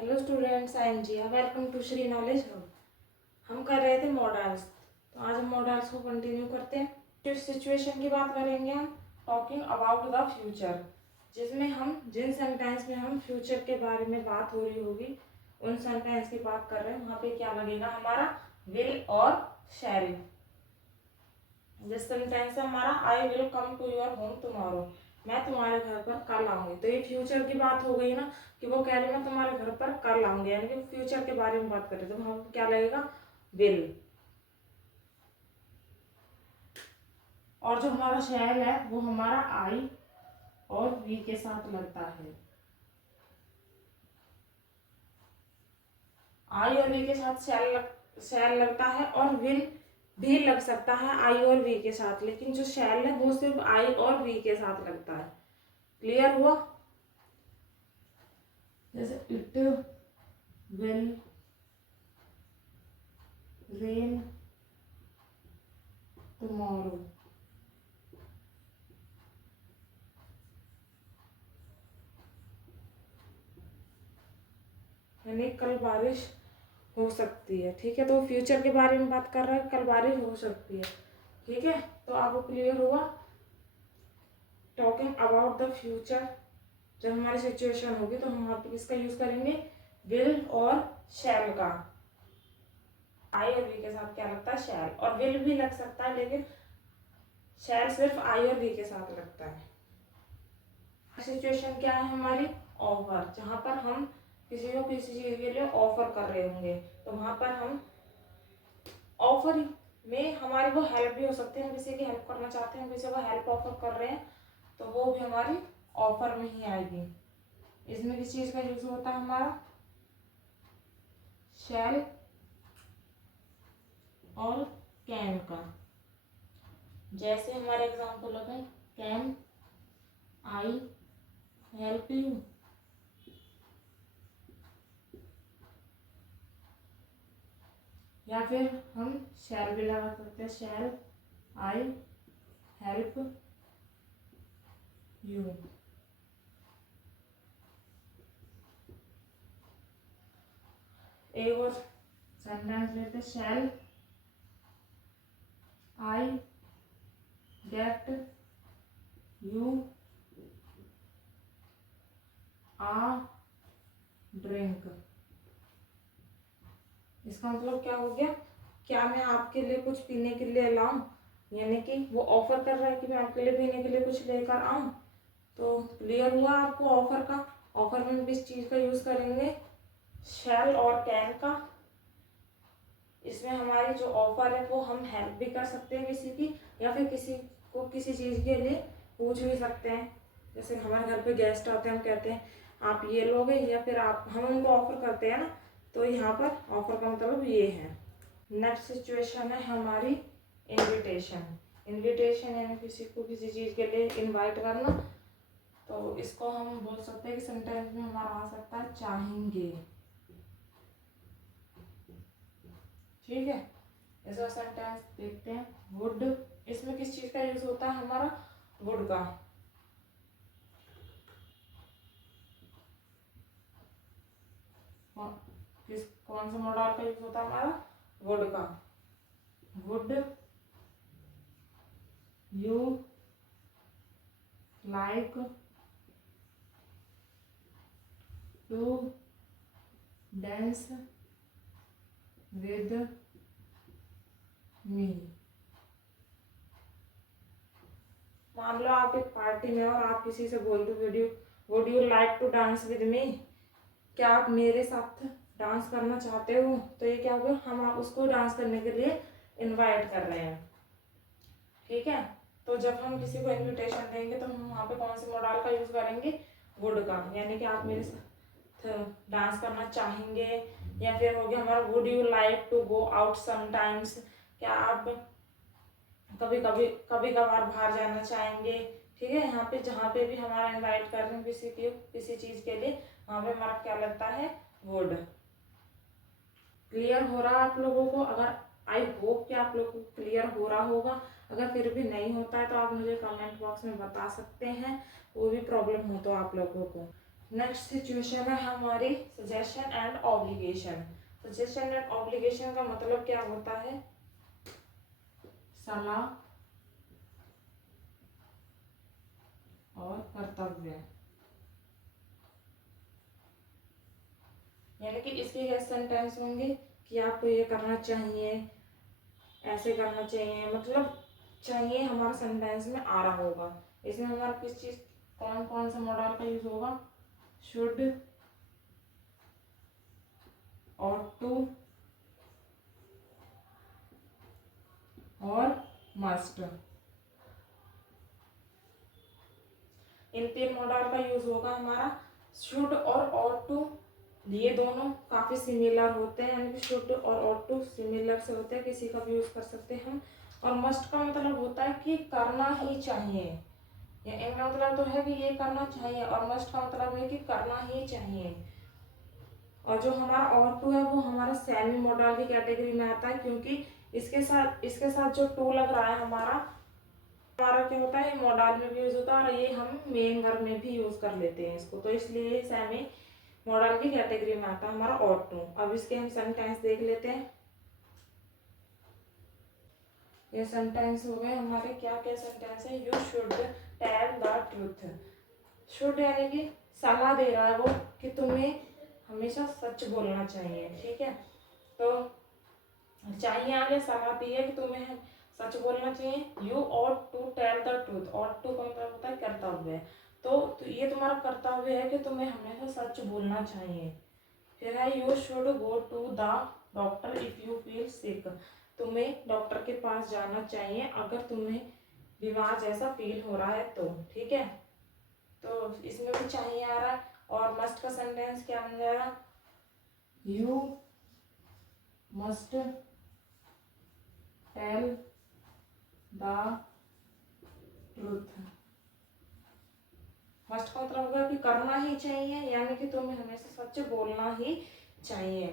Hello students, I am Jiya. Welcome to Shri knowledge hub. हम कर रहे थे मॉडल्स, तो आज हम मॉडल्स को कंटिन्यू करते हैं। जो सिचुएशन की बात करेंगे हम टॉकिंग अबाउट द फ्यूचर, जिसमें हम जिन सेंटेंस में हम फ्यूचर के बारे में बात हो रही होगी उन सेंटेंस की बात कर रहे हैं। वहाँ पे क्या लगेगा हमारा विल और शैल। जिस सेंटेंस है हमारा I will come to your home tomorrow, मैं तुम्हारे घर पर कल आऊंगी। तो ये फ्यूचर की बात हो गई ना, कि वो कह रही मैं तुम्हारे घर पर कल आऊंगी, यानी कि फ्यूचर के बारे में बात कर रहे। तो वहां क्या लगेगा विल। और जो हमारा शैल है वो हमारा आई और वी के साथ लगता है। आई और वी के साथ शैल लगता है, और विल भी लग सकता है आई और वी के साथ, लेकिन जो शैल है वो सिर्फ आई और वी के साथ लगता है। क्लियर हुआ? जैसे इट विल रेन टुमारो, यानी कल बारिश हो सकती है। ठीक है, तो फ्यूचर के बारे में बात कर रहा है, कल बारिश हो सकती है। ठीक है, तो आपको क्लियर हुआ? टॉकिंग अबाउट द फ्यूचर, जब हमारी सिचुएशन होगी तो हम वहाँ पे किसका यूज करेंगे? विल और शैल का। आई और वी के साथ क्या लगता है? शैल। और विल भी लग सकता है, लेकिन शैल सिर्फ आई और वी के साथ लगता है। सिचुएशन क्या है हमारी? ऑफर, जहां पर हम किसी को किसी चीज के लिए ऑफर कर रहे होंगे, तो वहां पर हम ऑफर में हमारी वो हेल्प भी हो सकती है। हम किसी की हेल्प करना चाहते हैं, हम किसी को हेल्प ऑफर कर रहे हैं, तो वो भी हमारी ऑफर में ही आएगी। इसमें किस चीज का यूज होता है हमारा? शैल और कैन का। जैसे हमारे एग्जाम्पल हो गए, कैन आई हेल्प यू, या फिर हम शैल भी लगा सकते हैं, शैल आई हेल्प यू। एक और सेंटेंस लेते, shall I get you a drink. इसका मतलब क्या हो गया? क्या मैं आपके लिए कुछ पीने के लिए लाऊं, यानी कि वो ऑफर कर रहा है कि मैं आपके लिए पीने के लिए कुछ लेकर आऊं। तो क्लियर हुआ आपको ऑफर का? ऑफर में भी इस चीज का यूज करेंगे, शैल और कैन का। इसमें हमारी जो ऑफर है वो हम हेल्प भी कर सकते हैं किसी की, या फिर किसी को किसी चीज के लिए पूछ भी सकते हैं। जैसे हमारे घर पे गेस्ट आते हैं, हम कहते हैं आप ये लोगे, या फिर आप हम उनको ऑफर करते हैं ना, तो यहाँ पर ऑफर का मतलब ये है। नेक्स्ट सिचुएशन है हमारी इनविटेशन। इनविटेशन यानी किसी को किसी चीज के लिए इनवाइट करना। तो इसको हम बोल सकते हैं कि सेंटेंस में हमारा आ सकता है चाहेंगे। ठीक है, इसका सेंटेंस देखते हैं, वुड। इसमें किस चीज का यूज होता है हमारा? वुड का। कौन सा मॉडल का यूज होता है हमारा? वुड का। Would you like to dance with me. मान लो आप एक पार्टी में और आप किसी से बोल दो would you like to dance with me, क्या आप मेरे साथ डांस करना चाहते हो? तो ये क्या होगा? हम आप उसको डांस करने के लिए इनवाइट कर रहे हैं। ठीक है, तो जब हम किसी को इनविटेशन देंगे तो हम वहाँ पे कौन से मॉडल का यूज करेंगे? वुड का, यानी कि आप मेरे साथ डांस करना चाहेंगे। या फिर हो गया हमारा would you like to go out sometimes, क्या आप कभी कभार बाहर जाना चाहेंगे। ठीक है, यहाँ पे जहाँ पे भी हमारा इनवाइट कर रहे हैं किसी चीज के लिए, वहाँ पे हमारा क्या लगता है? वुड। क्लियर हो रहा है आप लोगों को? अगर आई होप कि आप लोगों को क्लियर हो रहा होगा। अगर फिर भी नहीं होता है तो आप मुझे कमेंट बॉक्स में बता सकते हैं, कोई भी प्रॉब्लम हो तो आप लोगों को। नेक्स्ट सिचुएशन है हमारी suggestion and obligation. Suggestion and obligation का मतलब क्या होता है? सलाह और कर्तव्य। यानी कि इसके क्या सेंटेंस होंगे कि आपको ये करना चाहिए, ऐसे करना चाहिए, मतलब चाहिए हमारा सेंटेंस में आ रहा होगा। इसमें हमारा किस चीज कौन कौन सा मॉडल का यूज होगा? शुड, ought to और मस्ट। इन तीन मॉडल का यूज होगा हमारा। शुड और ought to ये दोनों काफी सिमिलर होते हैं, यानी कि शुड और ought to सिमिलर से होते हैं, किसी का भी यूज कर सकते हैं हम। और मस्ट का मतलब होता है कि करना ही चाहिए। इनका मतलब तो है कि ये करना चाहिए, और मस्ट का मतलब है कि करना ही चाहिए। और जो हमारा ought to है वो हमारा सेमी मॉडल की कैटेगरी में आता है, क्योंकि इसके साथ जो टू लग रहा है हमारा क्या होता है, मॉडल में भी यूज होता है और ये हम मेन वर्ब में भी यूज कर लेते हैं इसको, तो इसलिए ये सेमी मॉडल की कैटेगरी में आता है हमारा ought to। अब इसके हम सेंटेंस देख लेते हैं। ये सेंटेंस हो गए हमारे, क्या क्या सेंटेंस है? You should tell the truth. Should यानी कि सलाह दे रहा है वो कि तुम्हें हमेशा सच बोलना चाहिए, ठीक है। तो चाहिए आगे सलाह दी है कि तुम्हें सच बोलना चाहिए। You ought to tell the truth। ought to का मतलब होता है कर्तव्य। तो ये तुम्हारा कर्तव्य है कि तुम्हें हमेशा सच बोलना चाहिए। फिर है you should go to the doctor if you feel sick. तुम्हें डॉक्टर के पास जाना चाहिए अगर तुम्हें बीमार जैसा फील हो रहा है तो, ठीक है। तो इसमें भी चाहिए आ रहा है। और मस्ट का सेंटेंस क्या बन जाएगा? You must tell the truth. Must का मतलब होगा कि करना ही चाहिए, यानी कि तुम्हें हमेशा सच बोलना ही चाहिए।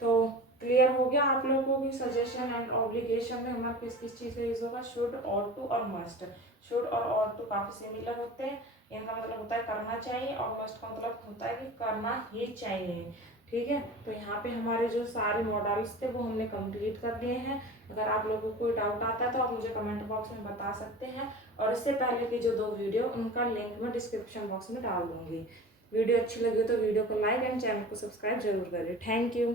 तो क्लियर हो गया आप लोगों की सजेशन एंड ऑब्लिगेशन में हमारा किस किस चीज़ का यूज होगा? शुड, ought to और मस्ट। शुड और ought to काफी सिमिलर होते हैं। इनका मतलब होता है करना चाहिए, और मस्ट का मतलब होता है कि करना ही चाहिए, ठीक है। तो यहाँ पे हमारे जो सारे मॉडल्स थे वो हमने कंप्लीट कर लिए हैं। अगर आप लोगों को कोई डाउट आता है तो आप मुझे कमेंट बॉक्स में बता सकते हैं, और इससे पहले की जो 2 वीडियो उनका लिंक मैं डिस्क्रिप्शन बॉक्स में डाल दूंगी। वीडियो अच्छी लगी तो वीडियो को लाइक एंड चैनल को सब्सक्राइब जरूर करें। Thank you.